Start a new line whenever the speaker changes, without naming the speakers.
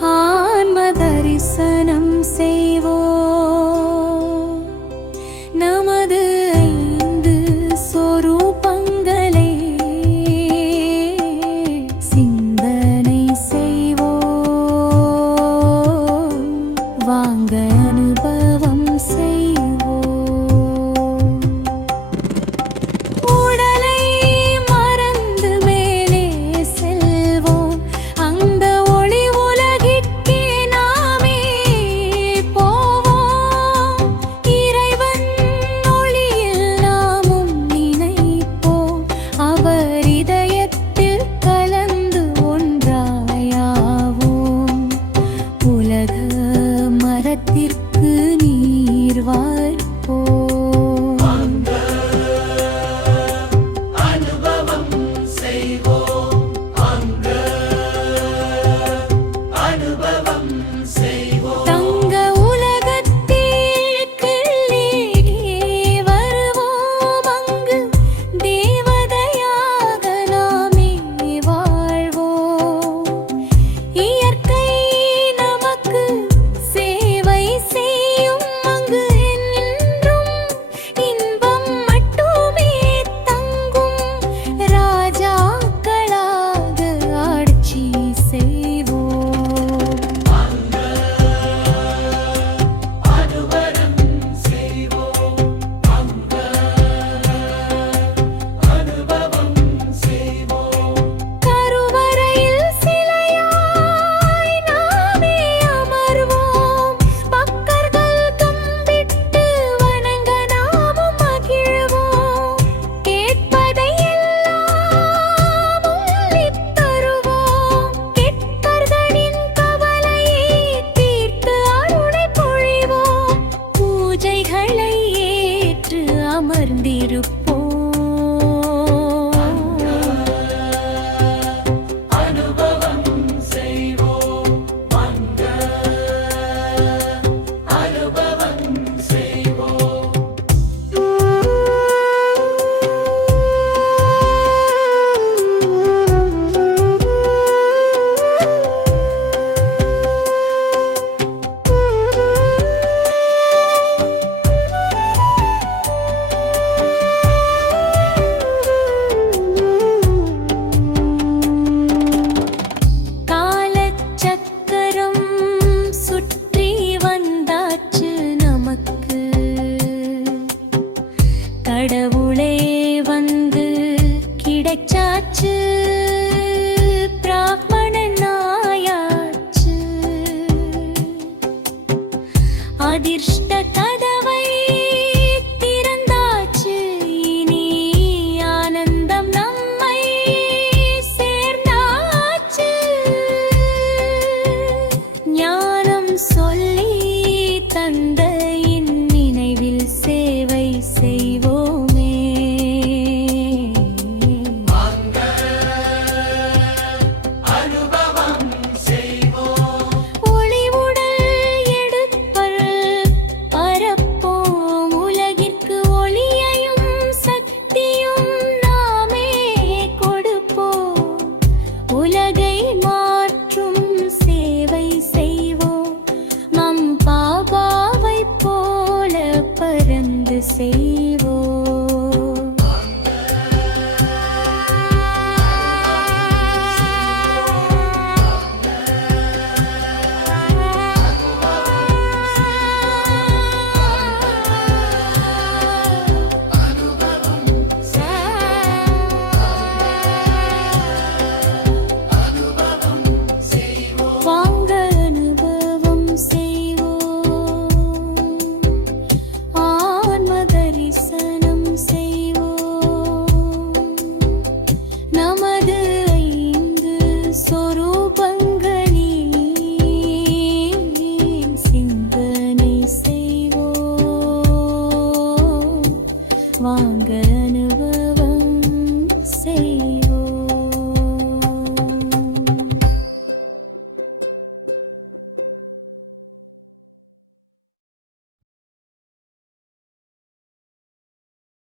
ஆன்ம தரிசனம் செய்வோம். ഉണർന്നിരുപ്പ பறந்து தரிசனம்